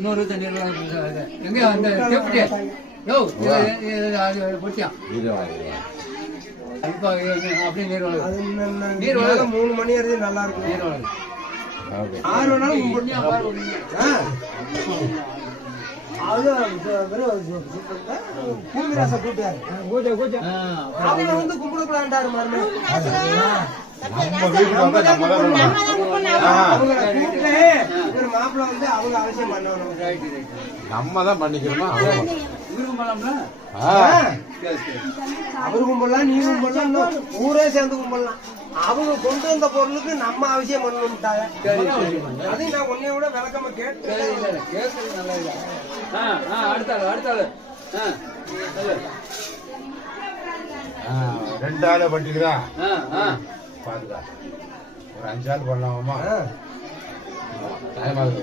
இன்னொரு தண்ணீர் எங்க அந்த டெப்டி யோ பொட்டியா இப்போ அப்படியே நீர் வளருது 3 மணி வரைக்கும் நல்லா இருக்கும். நீர் வளருது 6 நாளும் பூமிராச கூட்டாரு அவனை வந்து கும்பிடக்கூடாண்டாரு மாப்பிள்ள வந்து அவங்க அவசியம் பண்ணணும். நம்ம தான் பண்ணிக்கிறோமா அவரு கும்பிடலாம் நீ கும்பிடலாம் ஊரே சேர்ந்து கும்பிடலாம். அவங்க கொண்டு வந்த பொருளுக்கு நம்ம அவசியம் பண்ணணும்ட்டாங்க. அதையும் நான் உன்னைய விட விளக்கமா கேட்டு அடுத்தாள் 2 ஆளை பண்ணிக்கிறா பாத்துக்கா ஒரு 5 ஆள் பண்ணலாமா டைம் ஆகுது.